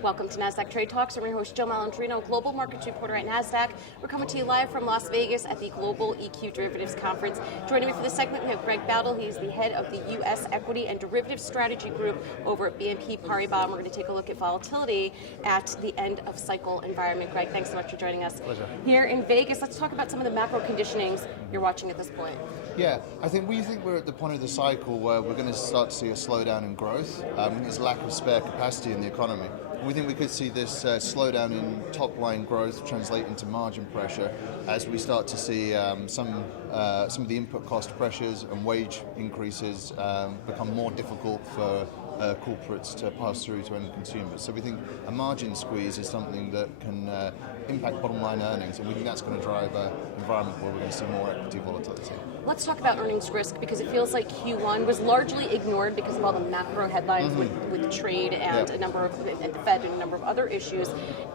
Welcome to Nasdaq Trade Talks. I'm your host, Joe Malandrino, Global Markets Reporter at Nasdaq. We're coming to you live from Las Vegas at the Global EQ Derivatives Conference. Joining me for this segment, we have Greg Battle. He's the head of the U.S. Equity and Derivatives Strategy Group over at BNP Paribas. We're going to take a look at volatility at the end of cycle environment. Greg, thanks so much for joining us. Pleasure. Here in Vegas, let's talk about some of the macro conditionings you're watching at this point. Yeah, I think we think we're at the point of the cycle where we're going to start to see a slowdown in growth. There's lack of spare capacity in the economy. We think we could see this slowdown in top-line growth translate into margin pressure as we start to see some of the input cost pressures and wage increases become more difficult for corporates to pass through to end consumers. So we think a margin squeeze is something that can impact bottom line earnings, and we think that's going to drive an environment where we're going to see more equity volatility. Let's talk about earnings risk, because it feels like Q1 was largely ignored because of all the macro headlines with trade and a number of and the Fed and a number of other issues.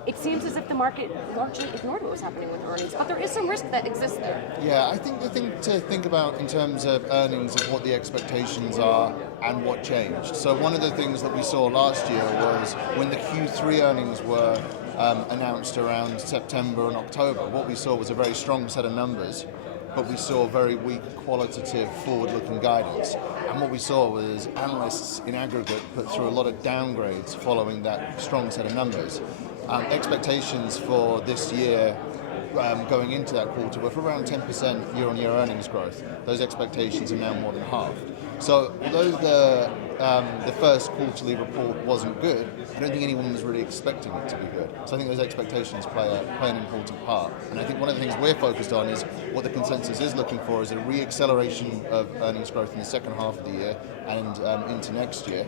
It seems as if the market largely ignored what was happening with earnings, but there is some risk that exists there. Yeah, I think the thing to think about in terms of earnings is what the expectations are and what changed. So one of the things that we saw last year was when the Q3 earnings were announced around September and October, what we saw was a very strong set of numbers, but we saw very weak qualitative forward-looking guidance. And what we saw was analysts in aggregate put through a lot of downgrades following that strong set of numbers. Expectations for this year going into that quarter were for around 10% year-on-year earnings growth. Those expectations are now more than halved. So although the first quarterly report wasn't good, I don't think anyone was really expecting it to be good. So I think those expectations play an important part. And I think one of the things we're focused on is what the consensus is looking for is a re-acceleration of earnings growth in the second half of the year and into next year.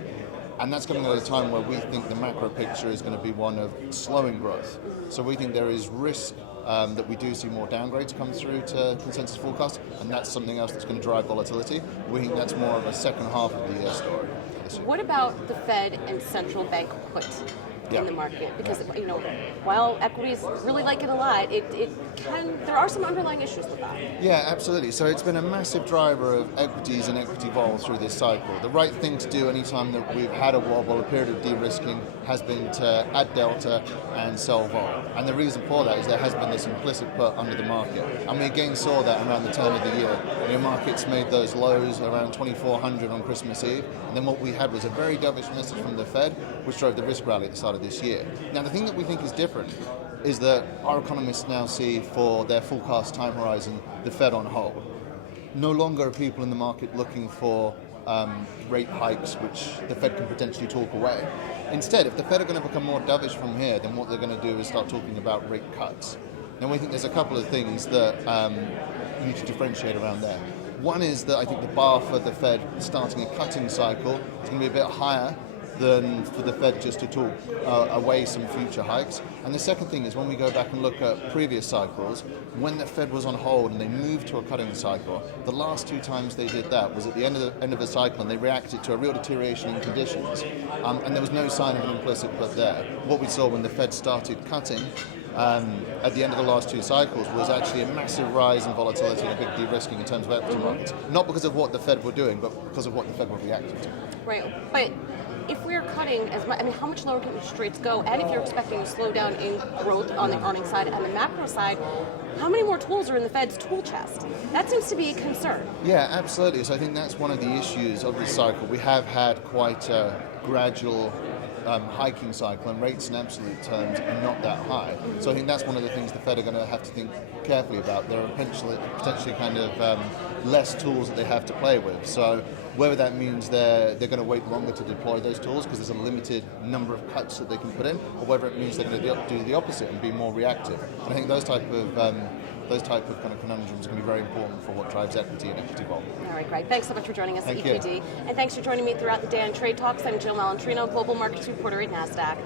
And that's coming at a time where we think the macro picture is going to be one of slowing growth. So we think there is risk that we do see more downgrades come through to consensus forecast, and that's something else that's going to drive volatility. We think that's more of a second half of the year story. What about the Fed and central bank put in the market? Because while equities really like it a lot, there are some underlying issues with that. Yeah, absolutely. So it's been a massive driver of equities and equity vol through this cycle. The right thing to do anytime that we've had a period of de-risking has been to add delta and sell vol. And the reason for that is there has been this implicit put under the market. And we again saw that around the turn of the year. Your markets made those lows around 2,400 on Christmas Eve. And then what we had was a very dovish message from the Fed, which drove the risk rally at the start of this year. Now, the thing that we think is different is that our economists now see for their forecast time horizon the Fed on hold. No longer are people in the market looking for rate hikes, which the Fed can potentially talk away. Instead, if the Fed are going to become more dovish from here, then what they're going to do is start talking about rate cuts. And we think there's a couple of things that you need to differentiate around there. One is that I think the bar for the Fed starting a cutting cycle is going to be a bit higher than for the Fed just to talk away some future hikes. And the second thing is when we go back and look at previous cycles, when the Fed was on hold and they moved to a cutting cycle, the last two times they did that was at the end of the cycle and they reacted to a real deterioration in conditions. And there was no sign of an implicit put there. What we saw when the Fed started cutting at the end of the last two cycles was actually a massive rise in volatility and a big de-risking in terms of equity markets. Not because of what the Fed were doing, but because of what the Fed were reacting to. Right, but if we're cutting as much, how much lower can interest rates go? And if you're expecting a slowdown in growth on the earnings side and the macro side, how many more tools are in the Fed's tool chest? That seems to be a concern. Yeah, absolutely. So I think that's one of the issues of this cycle. We have had quite a gradual hiking cycle, and rates in absolute terms are not that high. So I think that's one of the things the Fed are going to have to think carefully about. There are potentially kind of less tools that they have to play with. So whether that means they're going to wait longer to deploy those tools because there's a limited number of cuts that they can put in, or whether it means they're going to do the opposite and be more reactive. And I think those type of kind of conundrums can be very important for what drives equity and equity vol. All right, Greg. Thanks so much for joining us at Thank EQD. you. And thanks for joining me throughout the day on Trade Talks. I'm Joe Malandrino, Global Markets Reporter at Nasdaq.